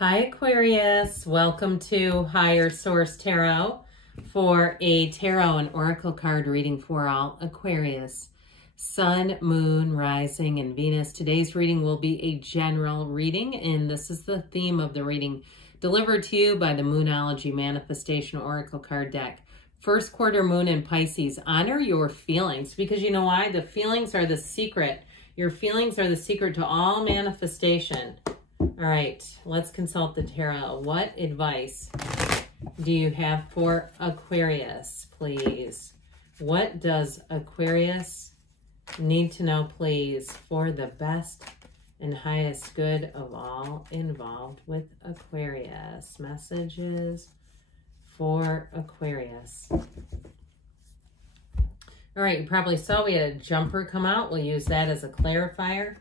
Hi Aquarius, welcome to Higher Source Tarot for a tarot and oracle card reading for all Aquarius, Sun, Moon, Rising, and Venus. Today's reading will be a general reading, and this is the theme of the reading delivered to you by the Moonology Manifestation Oracle card deck. First quarter moon in Pisces, honor your feelings, because you know why? The feelings are the secret. Your feelings are the secret to all manifestation. All right, let's consult the tarot. What advice do you have for Aquarius, please? What does Aquarius need to know, please, for the best and highest good of all involved with Aquarius? Messages for Aquarius. All right, you probably saw we had a jumper come out. We'll use that as a clarifier.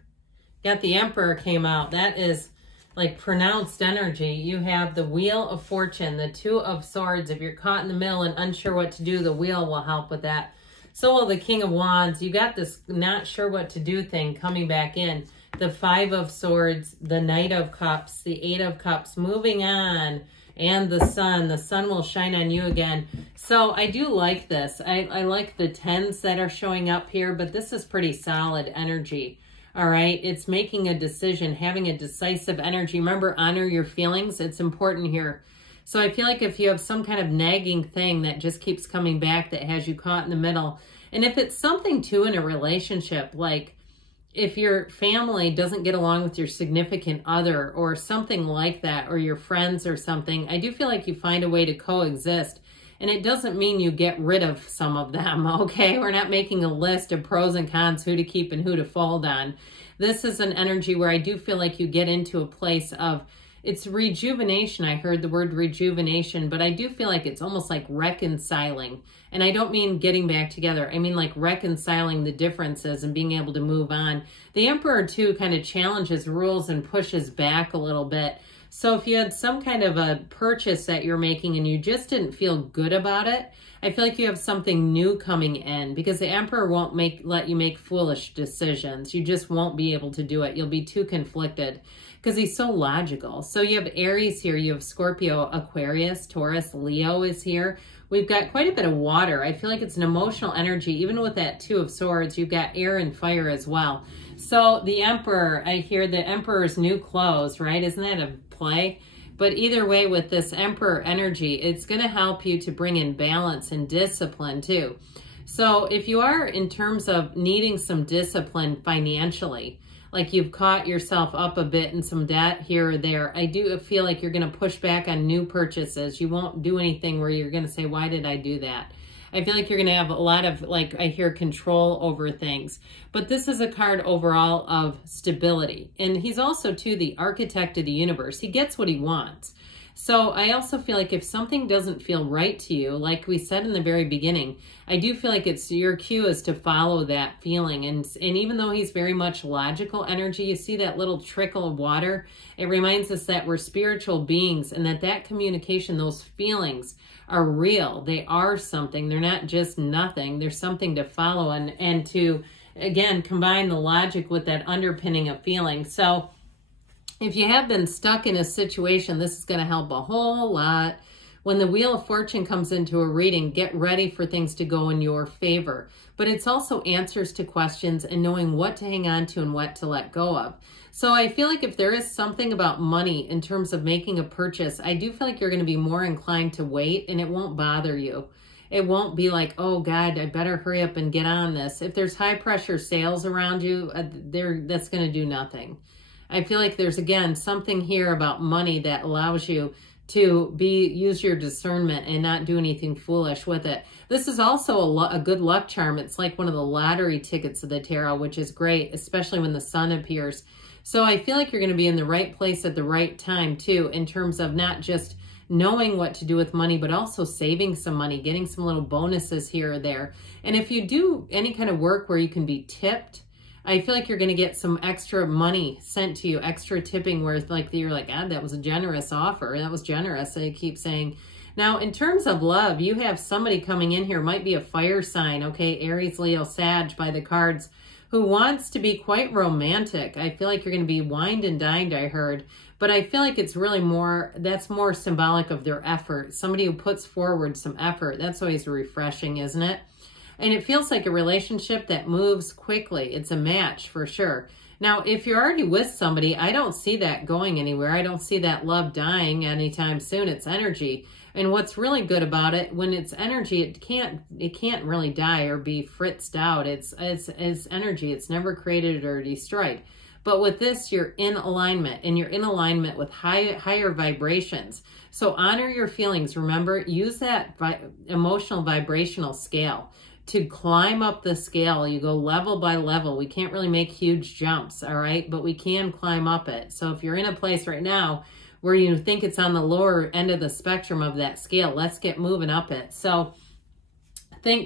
Got the Emperor came out. That is like pronounced energy. You have the Wheel of Fortune, the Two of Swords. If you're caught in the middle and unsure what to do, the wheel will help with that. So will the King of Wands. You got this not sure what to do thing coming back in. The Five of Swords, the Knight of Cups, the Eight of Cups, moving on. And the Sun. The Sun will shine on you again. So I do like this. I like the tens that are showing up here, but this is pretty solid energy. All right, it's making a decision, having a decisive energy. Remember, honor your feelings. It's important here. So I feel like if you have some kind of nagging thing that just keeps coming back that has you caught in the middle, and if it's something too in a relationship, like if your family doesn't get along with your significant other or something like that, or your friends or something, I do feel like you find a way to coexist. And it doesn't mean you get rid of some of them, okay? We're not making a list of pros and cons, who to keep and who to fold on. This is an energy where I do feel like you get into a place of, it's rejuvenation. I heard the word rejuvenation, but I do feel like it's almost like reconciling. And I don't mean getting back together. I mean like reconciling the differences and being able to move on. The Emperor too kind of challenges rules and pushes back a little bit. So if you had some kind of a purchase that you're making and you just didn't feel good about it, I feel like you have something new coming in, because the Emperor won't let you make foolish decisions. You just won't be able to do it. You'll be too conflicted because he's so logical. So you have Aries here, you have Scorpio, Aquarius, Taurus, Leo is here. We've got quite a bit of water. I feel like it's an emotional energy. Even with that Two of Swords, you've got air and fire as well. So the Emperor, I hear the Emperor's new clothes, right? Isn't that a play? But either way, with this Emperor energy, it's going to help you to bring in balance and discipline too. So if you are in terms of needing some discipline financially, like you've caught yourself up a bit in some debt here or there, I do feel like you're going to push back on new purchases. You won't do anything where you're going to say, why did I do that? I feel like you're going to have a lot of, like, I hear control over things. But this is a card overall of stability. And he's also, too, the architect of the universe. He gets what he wants. So I also feel like if something doesn't feel right to you, like we said in the very beginning, I do feel like it's your cue is to follow that feeling. And even though he's very much logical energy, you see that little trickle of water? It reminds us that we're spiritual beings and that communication, those feelings are real. They are something. They're not just nothing. There's something to follow and to, again, combine the logic with that underpinning of feeling. So if you have been stuck in a situation, this is going to help a whole lot. When the Wheel of Fortune comes into a reading, get ready for things to go in your favor. But it's also answers to questions and knowing what to hang on to and what to let go of. So I feel like if there is something about money in terms of making a purchase, I do feel like you're going to be more inclined to wait, and it won't bother you. It won't be like, oh God, I better hurry up and get on this. If there's high pressure sales around you, that's going to do nothing. I feel like there's, again, something here about money that allows you to use your discernment and not do anything foolish with it. This is also a good luck charm. It's like one of the lottery tickets of the tarot, which is great, especially when the sun appears. So I feel like you're going to be in the right place at the right time too, in terms of not just knowing what to do with money, but also saving some money, getting some little bonuses here or there. And if you do any kind of work where you can be tipped, I feel like you're going to get some extra money sent to you, extra tipping where you're like, ah, that was a generous offer. That was generous. I keep saying. Now, in terms of love, you have somebody coming in here, might be a fire sign, okay? Aries, Leo, Sag by the cards who wants to be quite romantic. I feel like you're going to be wined and dined, I heard. But I feel like it's really more, that's more symbolic of their effort. Somebody who puts forward some effort. That's always refreshing, isn't it? And it feels like a relationship that moves quickly. It's a match for sure. Now, if you're already with somebody, I don't see that going anywhere. I don't see that love dying anytime soon. It's energy. And what's really good about it, when it's energy, it can't really die or be fritzed out. It's energy. It's never created or destroyed. But with this, you're in alignment, and you're in alignment with higher vibrations. So honor your feelings. Remember, use that emotional vibrational scale to climb up the scale. You go level by level. We can't really make huge jumps, all right? But we can climb up it. So if you're in a place right now where you think it's on the lower end of the spectrum of that scale, let's get moving up it. So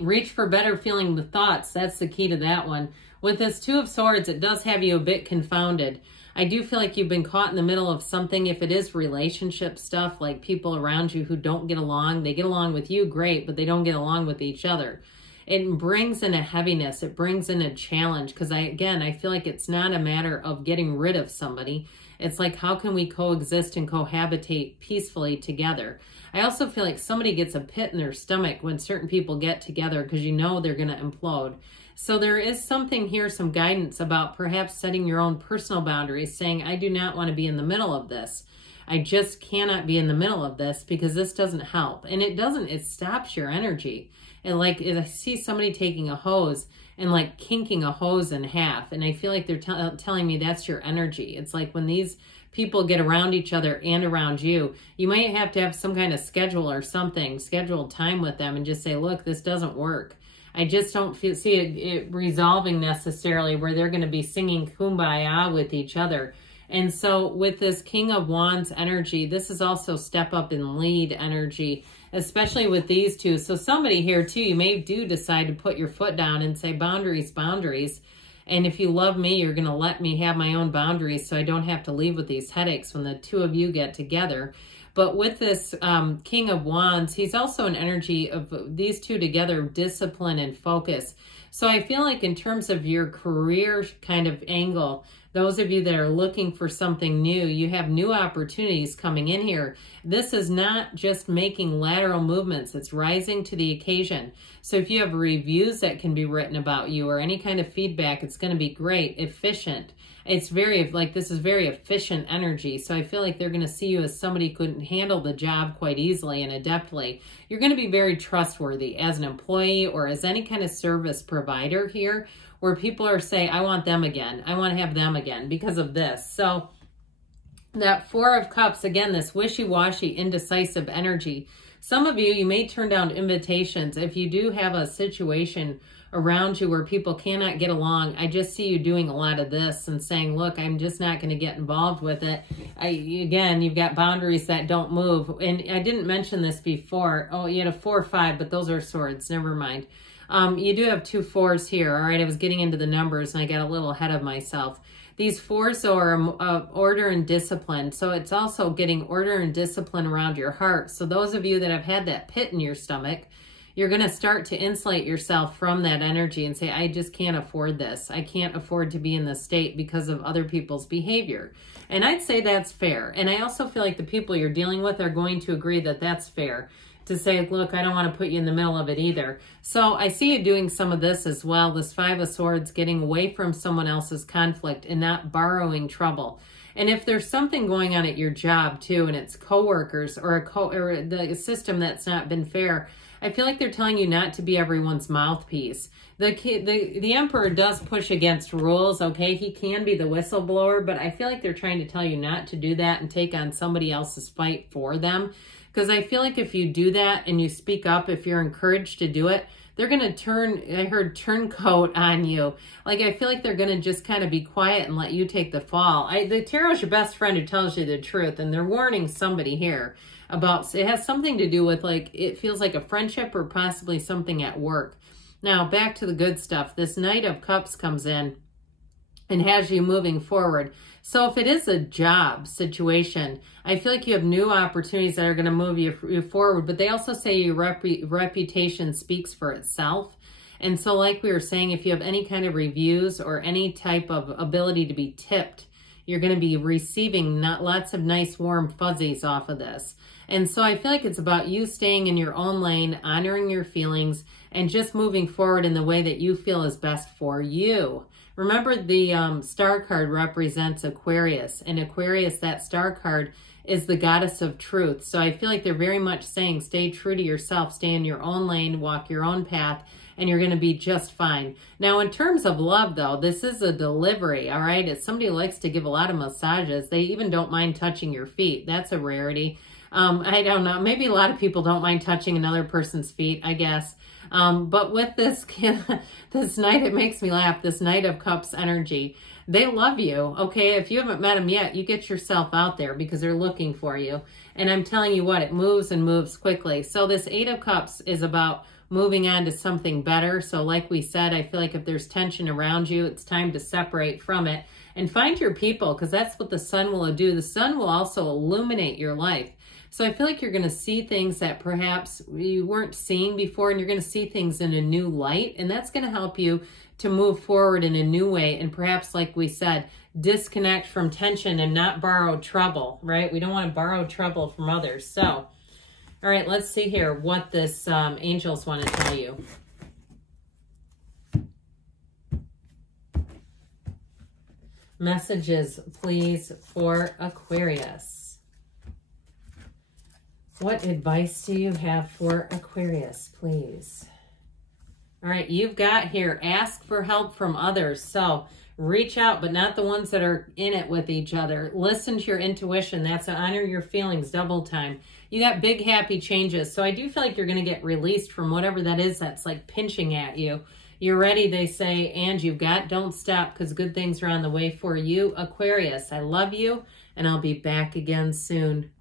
reach for better feeling the thoughts. That's the key to that one. With this Two of Swords, it does have you a bit confounded. I do feel like you've been caught in the middle of something. If it is relationship stuff, like people around you who don't get along, they get along with you, great, but they don't get along with each other. It brings in a heaviness. It brings in a challenge because I feel like it's not a matter of getting rid of somebody. It's like, how can we coexist and cohabitate peacefully together? I also feel like somebody gets a pit in their stomach when certain people get together because you know they're going to implode. So there is something here, some guidance about perhaps setting your own personal boundaries, saying, I do not want to be in the middle of this. I just cannot be in the middle of this because this doesn't help. And it stops your energy. And like, I see somebody taking a hose and like kinking a hose in half. And I feel like they're telling me that's your energy. It's like when these people get around each other and around you, you might have to have some kind of schedule or something, scheduled time with them and just say, look, this doesn't work. I just don't see it resolving necessarily where they're going to be singing Kumbaya with each other. And so with this King of Wands energy, this is also step up and lead energy, especially with these two. So somebody here too, you may decide to put your foot down and say boundaries, boundaries. And if you love me, you're going to let me have my own boundaries so I don't have to leave with these headaches when the two of you get together. But with this King of Wands, he's also an energy of these two together, discipline and focus. So I feel like in terms of your career kind of angle, those of you that are looking for something new, you have new opportunities coming in here. This is not just making lateral movements. It's rising to the occasion. So if you have reviews that can be written about you or any kind of feedback, it's going to be great, efficient. It's very, like, this is very efficient energy. So I feel like they're going to see you as somebody who couldn't handle the job quite easily and adeptly. You're going to be very trustworthy as an employee or as any kind of service provider here, where people are saying, I want them again. I want to have them again because of this. So that Four of Cups, again, this wishy-washy, indecisive energy. Some of you may turn down invitations. If you do have a situation around you where people cannot get along, I just see you doing a lot of this and saying, look, I'm just not going to get involved with it. Again, you've got boundaries that don't move. And I didn't mention this before. Oh, you had a 4 or 5, but those are swords. Never mind. You do have 2 4s here. All right, I was getting into the numbers and I got a little ahead of myself. These 4s are order and discipline. So it's also getting order and discipline around your heart. So those of you that have had that pit in your stomach, you're going to start to insulate yourself from that energy and say, I just can't afford this. I can't afford to be in this state because of other people's behavior. And I'd say that's fair. And I also feel like the people you're dealing with are going to agree that that's fair. To say, look, I don't want to put you in the middle of it either. So I see you doing some of this as well. This 5 of Swords, getting away from someone else's conflict and not borrowing trouble. And if there's something going on at your job too, and it's coworkers or the system that's not been fair, I feel like they're telling you not to be everyone's mouthpiece. The Emperor does push against rules, okay? He can be the whistleblower, but I feel like they're trying to tell you not to do that and take on somebody else's fight for them. Because I feel like if you do that and you speak up, if you're encouraged to do it, they're going to turncoat on you. Like, I feel like they're going to just kind of be quiet and let you take the fall. The tarot's your best friend who tells you the truth, and they're warning somebody here about, it has something to do with, like, it feels like a friendship or possibly something at work. Now, back to the good stuff. This Knight of Cups comes in and has you moving forward. So if it is a job situation, I feel like you have new opportunities that are going to move you forward, but they also say your reputation speaks for itself. And so like we were saying, if you have any kind of reviews or any type of ability to be tipped, you're going to be receiving lots of nice warm fuzzies off of this. And so I feel like it's about you staying in your own lane, honoring your feelings, and just moving forward in the way that you feel is best for you. Remember, the star card represents Aquarius, and Aquarius, that star card, is the goddess of truth. So I feel like they're very much saying, stay true to yourself, stay in your own lane, walk your own path, and you're going to be just fine. Now, in terms of love, though, this is a delivery, all right? It's somebody who likes to give a lot of massages. They even don't mind touching your feet. That's a rarity. I don't know. Maybe a lot of people don't mind touching another person's feet, I guess. But with this, this Knight, it makes me laugh, this Knight of Cups energy. They love you, okay? If you haven't met them yet, you get yourself out there because they're looking for you. And I'm telling you what, it moves and moves quickly. So this Eight of Cups is about moving on to something better. So like we said, I feel like if there's tension around you, it's time to separate from it and find your people, because that's what the sun will do. The sun will also illuminate your life. So I feel like you're going to see things that perhaps you weren't seeing before, and you're going to see things in a new light, and that's going to help you to move forward in a new way. And perhaps, like we said, disconnect from tension and not borrow trouble, right? We don't want to borrow trouble from others. So, all right, let's see here what this angels want to tell you. Messages, please, for Aquarius. What advice do you have for Aquarius, please? All right, you've got here, ask for help from others. So reach out, but not the ones that are in it with each other. Listen to your intuition. That's to honor your feelings, double time. You got big, happy changes. So I do feel like you're going to get released from whatever that is that's like pinching at you. You're ready, they say, and you've got, don't stop, because good things are on the way for you, Aquarius. I love you, and I'll be back again soon.